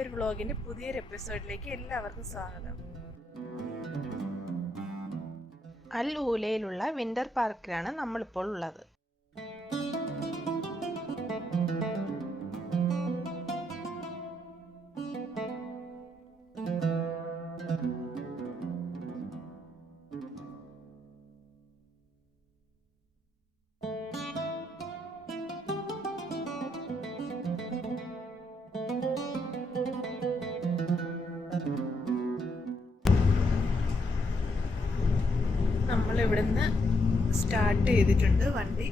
ഒരു വ്ളോഗിൻ്റെ പുതിയൊരു എപ്പിസോഡിലേക്ക് എല്ലാവർക്കും സ്വാഗതം. അൽ-ഊലയിലുള്ള വിൻ്റർ പാർക്കിലാണ് നമ്മളിപ്പോൾ ഉള്ളത്. നമ്മളിവിടുന്ന് സ്റ്റാർട്ട് ചെയ്തിട്ടുണ്ട് വണ്ടി.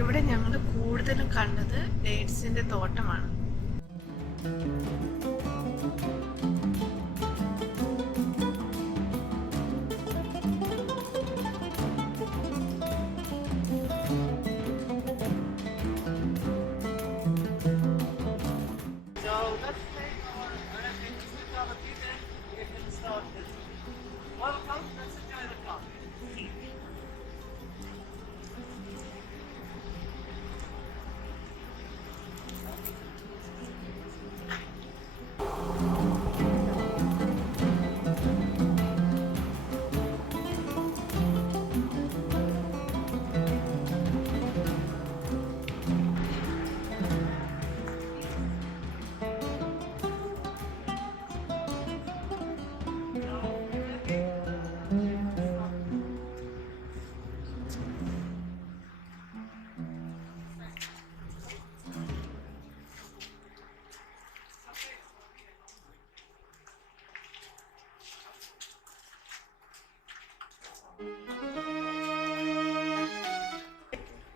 ഇവിടെ ഞങ്ങൾ കൂടുതലും കണ്ടത് ഡേറ്റ്സിന്റെ തോട്ടമാണ്.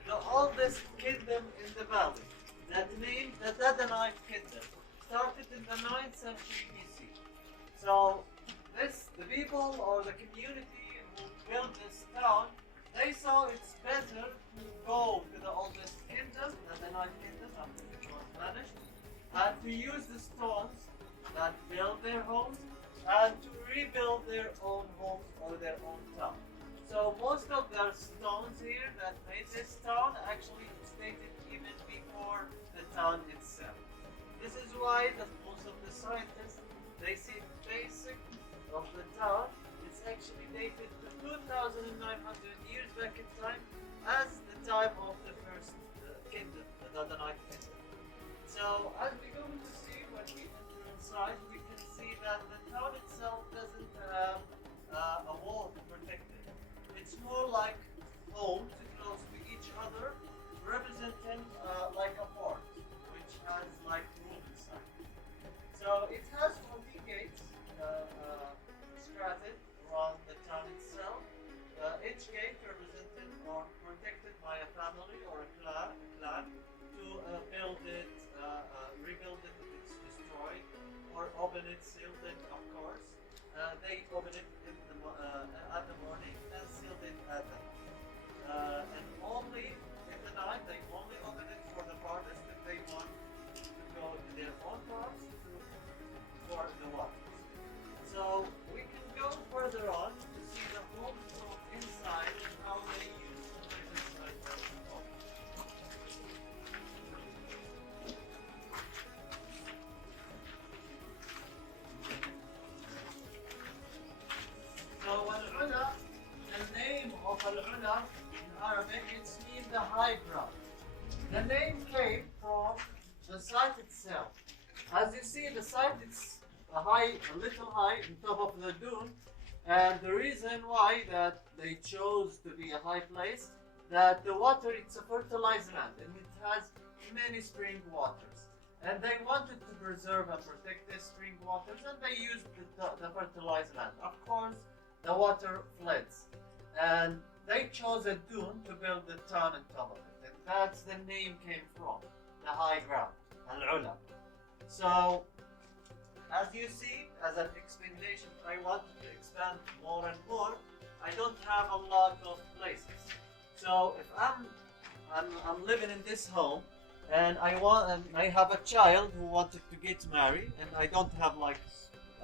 The oldest kingdom in the valley, that name the Lihyanite Kingdom, started in the 9th century BC. So the people or the community who built this town, they saw it's better to go to the oldest kingdom, the Lihyanite Kingdom, after it was vanished, and to use the stones that built their homes and to rebuild their own homes or their own town. So most of their stones here that made this town actually it's dated even before the town itself. This is why most of the scientists, they see the basic of the town, it's actually dated to 2,900 years back in time as the time of the first kingdom, the Lihyanite Kingdom. So as we're going to see when we enter inside, we can see that the town itself doesn't have a wall to protect it. It's more like homes close to each other, representing like a fort, which has like room inside. So it has 40 gates stratified around the town itself. Each gate represented or protected by a family or a clan to build it, rebuild it if it's destroyed, or open it, sealed it, of course. They open it at the morning and sealed it at night. And only in the night, they only open it for the harvest if they want to go to their own farms for the waters. So we can go further on to see the homes from inside and how they use to live inside their home. So Al-Ula, the name of Al-Ula in Arabic, it means the high ground. The name came from the site itself. As you see, the site is a little high on top of the dune, and the reason why that they chose to be a high place, that the water, it's a fertilized land and it has many spring waters. And they wanted to preserve and protect the spring waters, and they used the fertilized land. Of course, the water floods, and they chose a dune to build the town on top of it, and that's the name came from, the high ground, Al-Ula. So, as you see, as an explanation, I want to expand more and more. I don't have a lot of places. So if I'm living in this home, and I have a child who wanted to get married, and I don't have like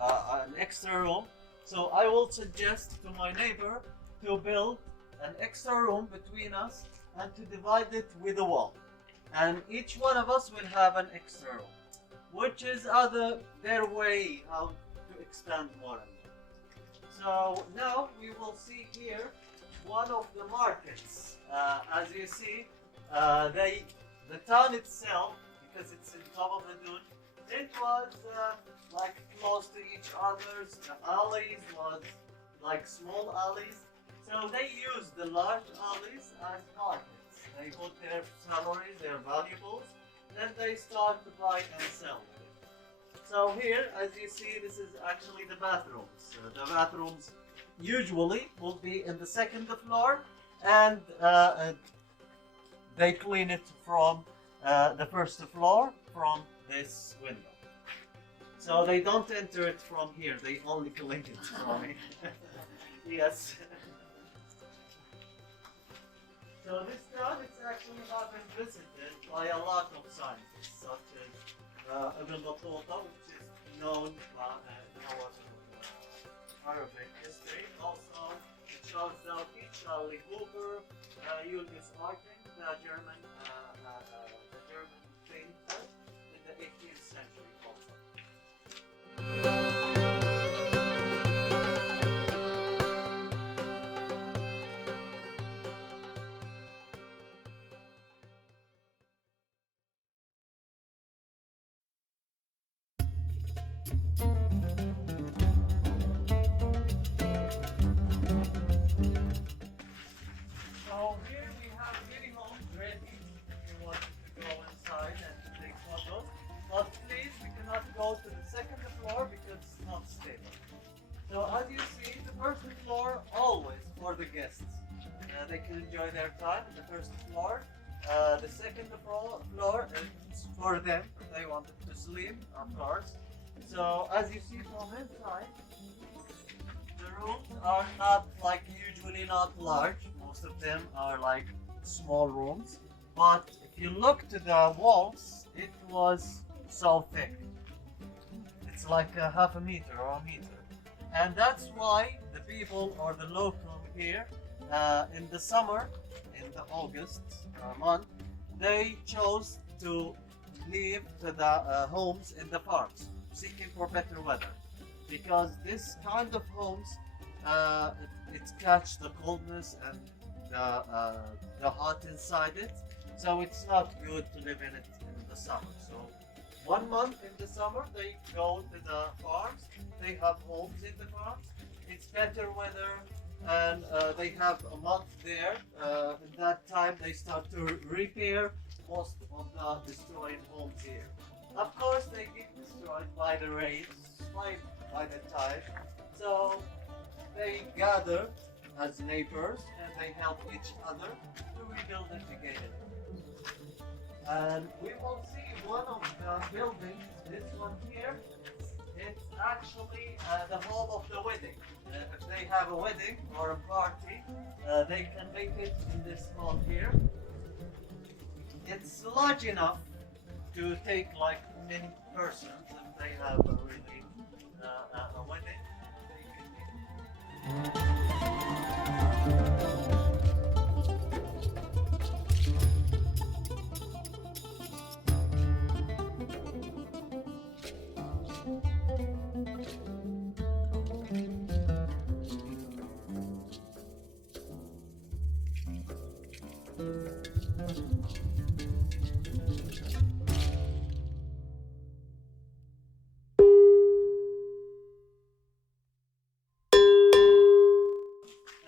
an extra room, So I will suggest to my neighbor to build an extra room between us and to divide it with a wall. And each one of us will have an extra room, which is their way how to expand more and more. So now we will see here one of the markets. As you see, the town itself, because it's in top of the dune, it was like close to each other's. The alleys was like small alleys. So they used the large alleys as markets. They put their salaries, their valuables, then they start to buy and sell it. So here, as you see, this is actually the bathrooms. The bathrooms usually will be in the second floor, and they clean it from the first floor from this window. So they don't enter it from here, they only clean it from here. Yes. So this town is actually not been visited by a lot of scientists, such as Ibn Battuta, which is known in our Arabic history. Also, Charles Darwin, Charlie Hoover, Julius Artin, the German painter in the 18th century also. So here we have many homes ready if you want to go inside and to take photos. But please, we cannot go to the second floor because it's not stable. So as you see, the first floor always for the guests. They can enjoy their time on the first floor. The second floor is for them if they wanted to sleep, of course. So as you see from inside, the rooms are not like usually not large. Most of them are like small rooms. But if you look to the walls, it was so thick. It's like a half a meter or a meter. And that's why the people or the local here in the summer, in the August month, they chose to live to the homes in the parks, seeking for better weather. Because this kind of homes, it catch the coldness and the hot inside it. So it's not good to live in it in the summer. So 1 month in the summer, they go to the farms. They have homes in the farms. It's better weather, and they have a month there. At that time, they start to repair most of the destroyed homes here. Of course, they get destroyed by the rains, by the tide. So they gather as neighbors and they help each other to rebuild it again. And we will see one of the buildings, this one here, it's actually the hall of the wedding. If they have a wedding or a party, they can make it in this hall here. It's large enough to take like many persons if they have a really a wedding. They can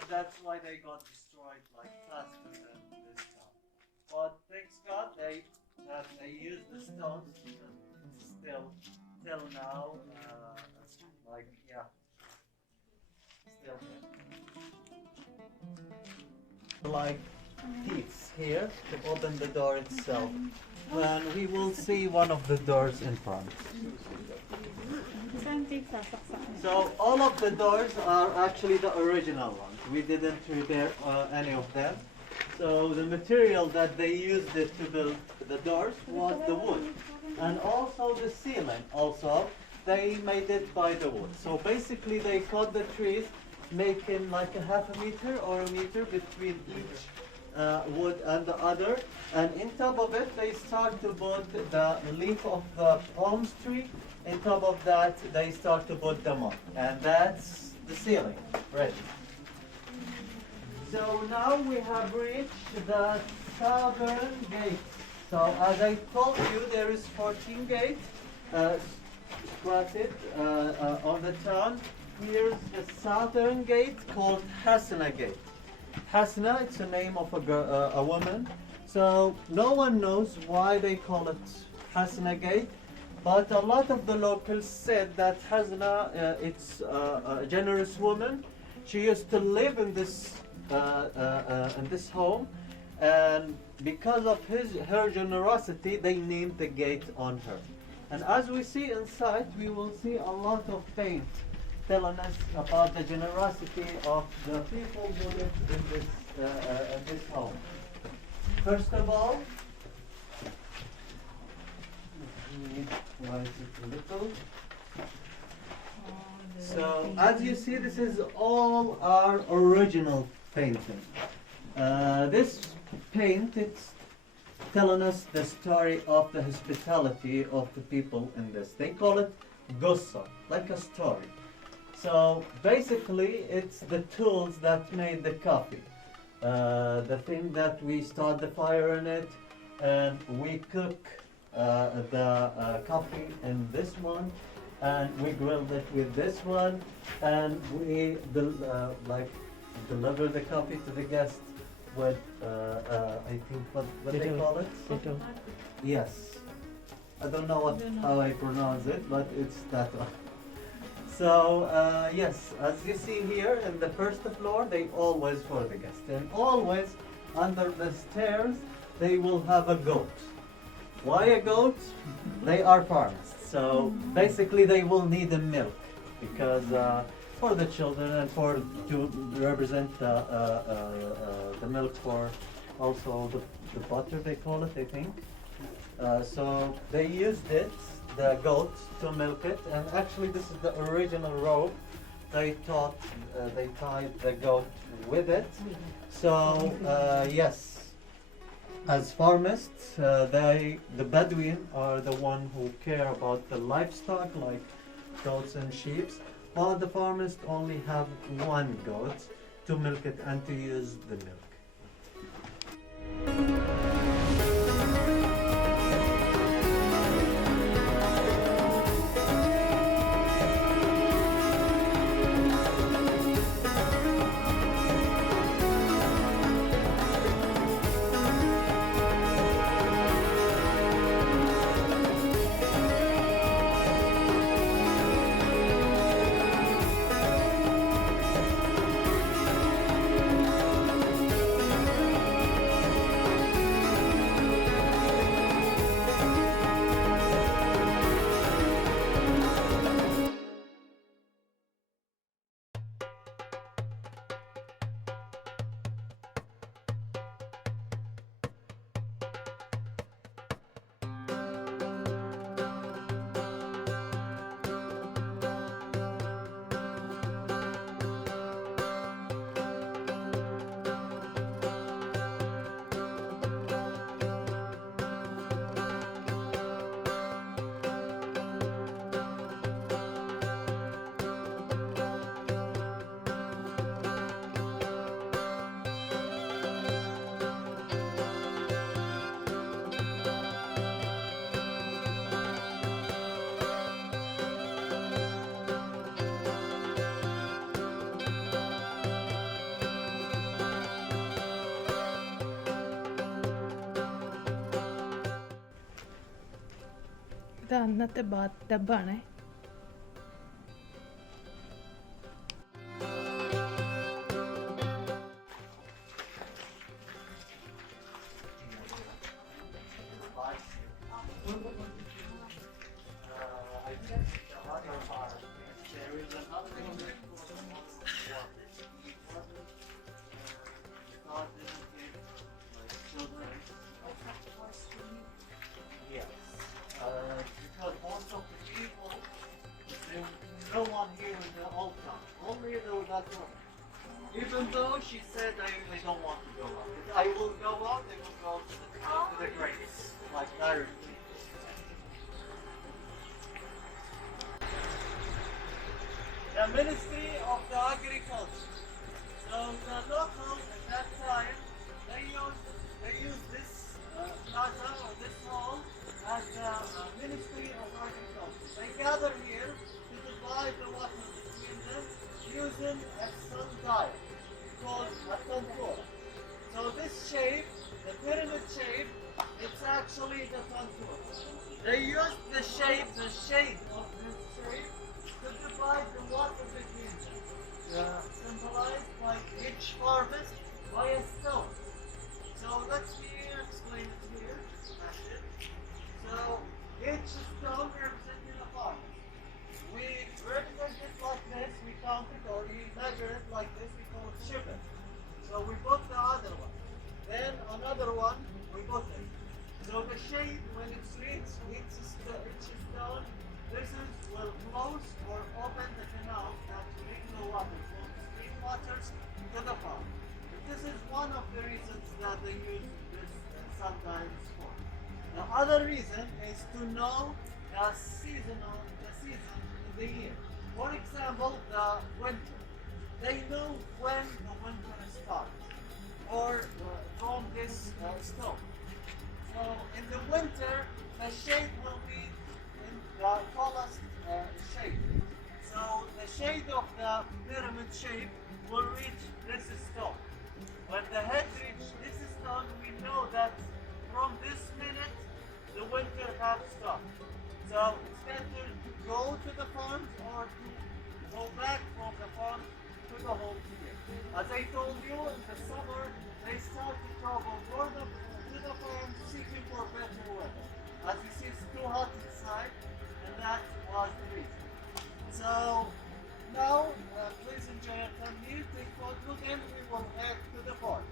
that's why they got destroyed like faster than this town. But thanks God they used the stones and still till now like yeah still there. Like teeth here to open the door itself. And we will see one of the doors in front. So all of the doors are actually the original ones. We didn't repair any of them. So the material that they used it to build the doors was the wood. And also the ceiling also they made it by the wood. So basically they cut the trees, making like a half a meter or a meter between each wood and the other. And in top of it, they start to put the leaf of the palm tree. In top of that, they start to put them on. And that's the ceiling, ready. So now we have reached the southern gate. So as I told you, there is 14 gates spotted on the town. Here's the southern gate called Hasna Gate. Hasna, it's the name of a woman. So no one knows why they call it Hasna Gate, but a lot of the locals said that Hasna, it's a generous woman. She used to live in this home, and because of her generosity, they named the gate on her. And as we see inside, we will see a lot of paint telling us about the generosity of the people who live in this home. First of all, let me write it a little. So as you see, this is all our original painting. This paint, it's telling us the story of the hospitality of the people in this. They call it gussa, like a story. So basically, it's the tools that made the coffee. The thing that we start the fire in it, and we cook the coffee in this one, and we grilled it with this one, and we deliver the coffee to the guest with I think what they call it. Yes, I don't know how I pronounce it, but it's that one. So yes, as you see here in the first floor, they always for the guests, and always under the stairs they will have a goat. Why a goat? They are farmers, so basically they will need the milk because for the children and to represent the milk for also the butter they call it, I think. So they used the goat to milk it, and actually this is the original rope. They tied the goat with it. So yes, as farmists, the Bedouin are the one who care about the livestock like goats and sheep, while the farmers only have one goat to milk it and to use the milk. ഇത് അന്നത്തെ Baat ടബാണേ. Because most of the people the grapes, like directly. The Ministry of the Agriculture. So the locals at that time, they used this plaza or this hall as the Ministry of Agriculture. They gather here to divide the water between them using a sundial called a Tantora. So this shape, the pyramid shape, it's actually the Tantora. They used the shape of this shape to divide the water between them. Symbolized by each harvest by a stone. So let's explain it here. So each stone representing a harvest. We represent it like this, we count it, or we measure it like this, we call it shipping. So we put the other one. Then another one, we put it. So the shape, when it's reached each stone, this will close or open the canal that bring the water from the stream waters to the farm. This is one of the reasons that they use this sometimes for. The other reason is to know the season in the year. For example, the winter. They know when the winter starts, or from this stone. So in the winter, the shade will be in the tallest shade. So the shade of the pyramid shape will reach this stone. When the head reaches this stone, we know that from this minute, the winter has stopped. So it's better to go to the farm or to go back from the farm to the home here. As I told you, in the summer, they start to travel to the farm seeking for better weather. As you see, it's too hot inside, and that was the reason. So now, please enjoy your time here, take photos, and we will head to the park.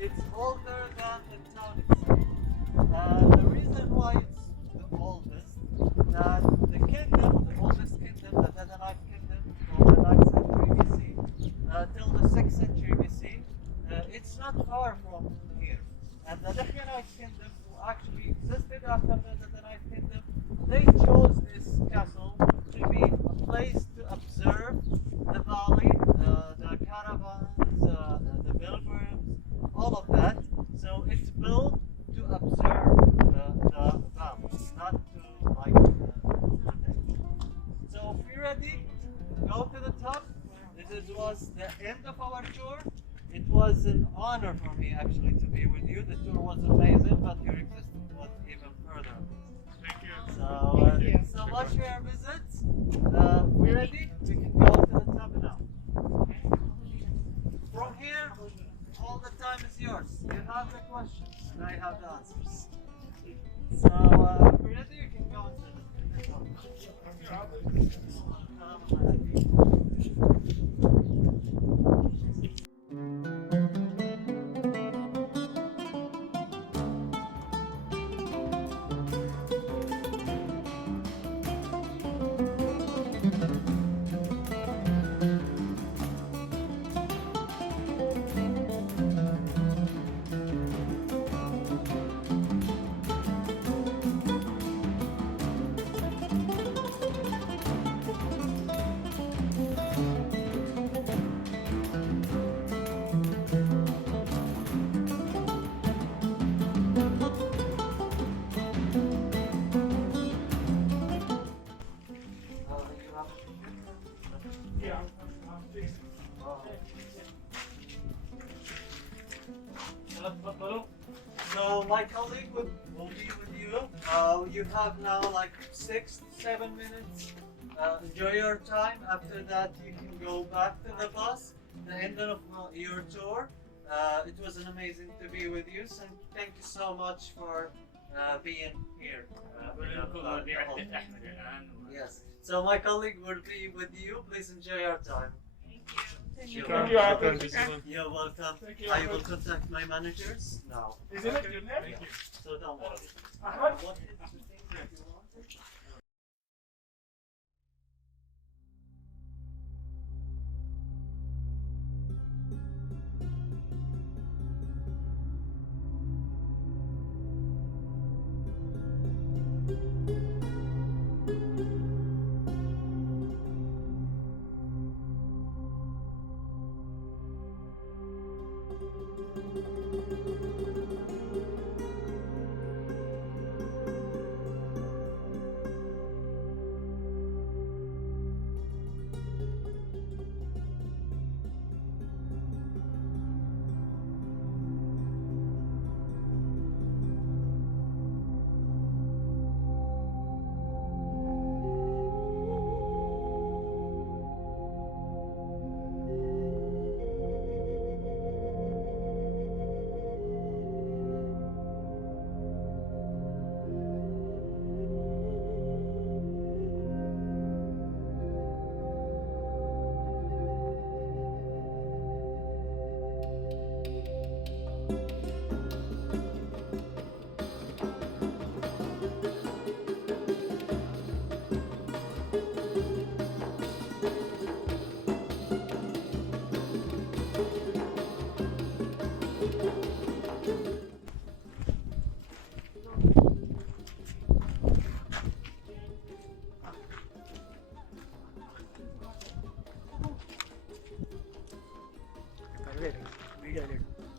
It's older than the town itself. The reason why it's the oldest, that the kingdom, the oldest kingdom, the Lihyanite Kingdom, from the 9th century BC till the 6th century BC, it's not far from here. And the Lihyanite Kingdom, who actually existed after the Lihyanite Kingdom, they chose this castle to be a place to observe the valley, the caravans, the pilgrims, all of that. So it's built to observe the valley, not to like protect. So if you're ready, go to the top. This was the end of our tour. It was an honor for me actually to be with you. The tour was amazing, but your existence was even further amazing. Thank you. So thank you so much for your visits. We're ready. We can go to the top now. From here, all the time is yours. You have the questions, and I have the answers. So, if we're ready, you can go into the top. So my colleague will be with you. You have now like 6-7 minutes. Enjoy your time. After that, you can go back to the bus. The end of your tour. It was an amazing to be with you. So thank you so much for being here. Yes. So my colleague will be with you. Please enjoy your time. Thank you. You're welcome. You're welcome. Thank you. I will contact my managers now. Isn't it your name? Thank you. So don't worry. Ahmad? What is the thing that you wanted?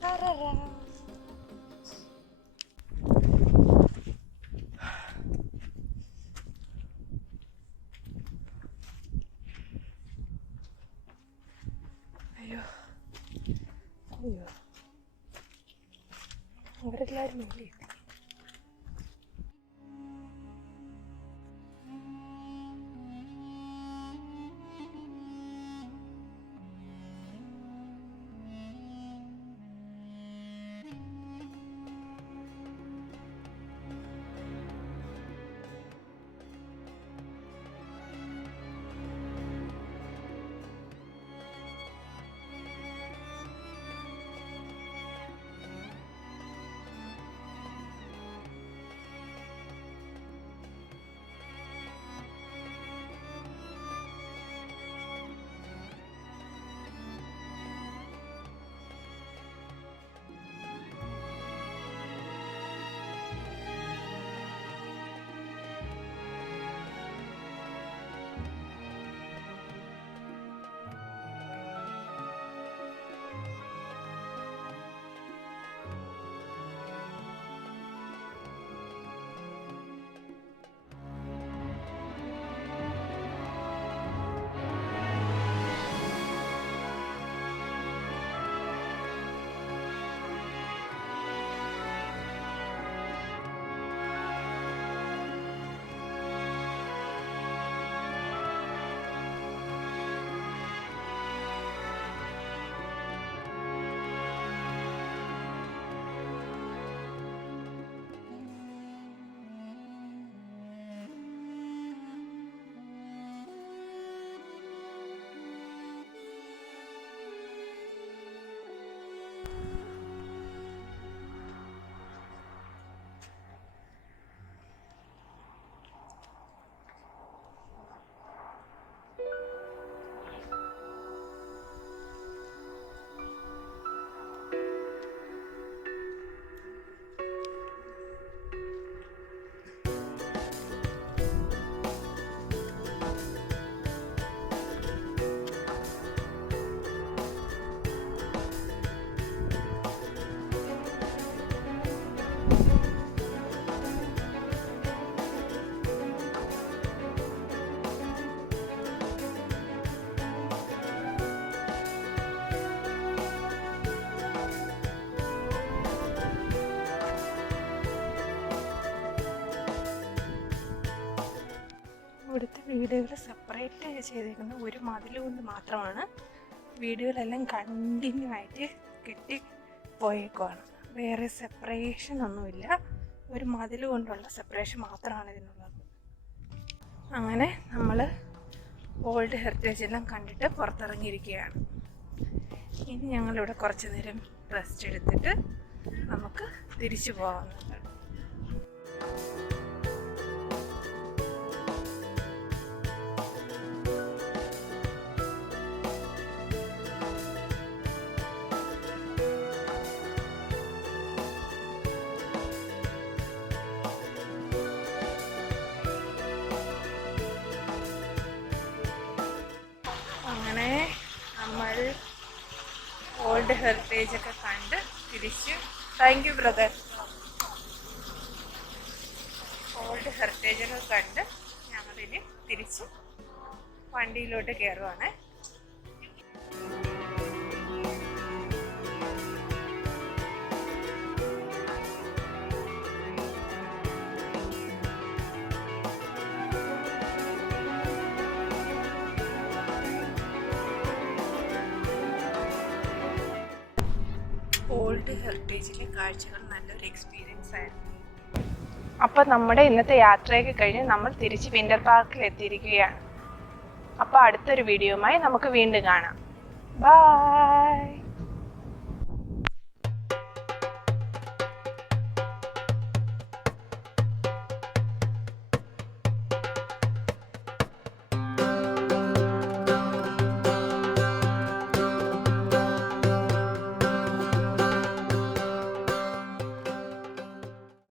Tarara. അയ്യോ അയ്യോ അവരെല്ലാവരും ഇല്ലേ വീടുകൾ separate ചെയ്തേക്കുന്ന ഒരു മതിൽ കൊണ്ട് മാത്രമാണ്. വീടുകളെല്ലാം കണ്ടിന്യൂ ആയിട്ട് കെട്ടി പോയേക്കുവാണ്. വേറെ സെപ്പറേഷൻ ഒന്നുമില്ല. ഒരു മതിൽ കൊണ്ടുള്ള സെപ്പറേഷൻ മാത്രമാണ് ഇതിനുള്ളത്. അങ്ങനെ നമ്മൾ ഓൾഡ് ഹെറിറ്റേജ് എല്ലാം കണ്ടിട്ട് പുറത്തിറങ്ങിയിരിക്കുകയാണ്. ഇനി ഞങ്ങളിവിടെ കുറച്ച് നേരം റെസ്റ്റ് എടുത്തിട്ട് നമുക്ക് തിരിച്ചു പോകാവുന്നതാണ്. അങ്ങനെ നമ്മൾ ഓൾഡ് ഹെറിറ്റേജ് ഒക്കെ കണ്ട് തിരിച്ച്, thank you brother, old heritage ഒക്കെ കണ്ട് ഞങ്ങളിനി തിരിച്ച് വണ്ടിയിലോട്ട് കയറുവാണ്. ഓൾഡ് ഹെറിറ്റേജിലെ കാഴ്ചകൾ നല്ലൊരു എക്സ്പീരിയൻസ് ആയിരുന്നു. അപ്പോൾ നമ്മുടെ ഇന്നത്തെ യാത്രയൊക്കെ കഴിഞ്ഞ് നമ്മൾ തിരിച്ച് വിൻ്റർ പാർക്കിൽ എത്തിയിരിക്കുകയാണ്. അപ്പോൾ അടുത്തൊരു വീഡിയോയുമായി നമുക്ക് വീണ്ടും കാണാം. ബൈ.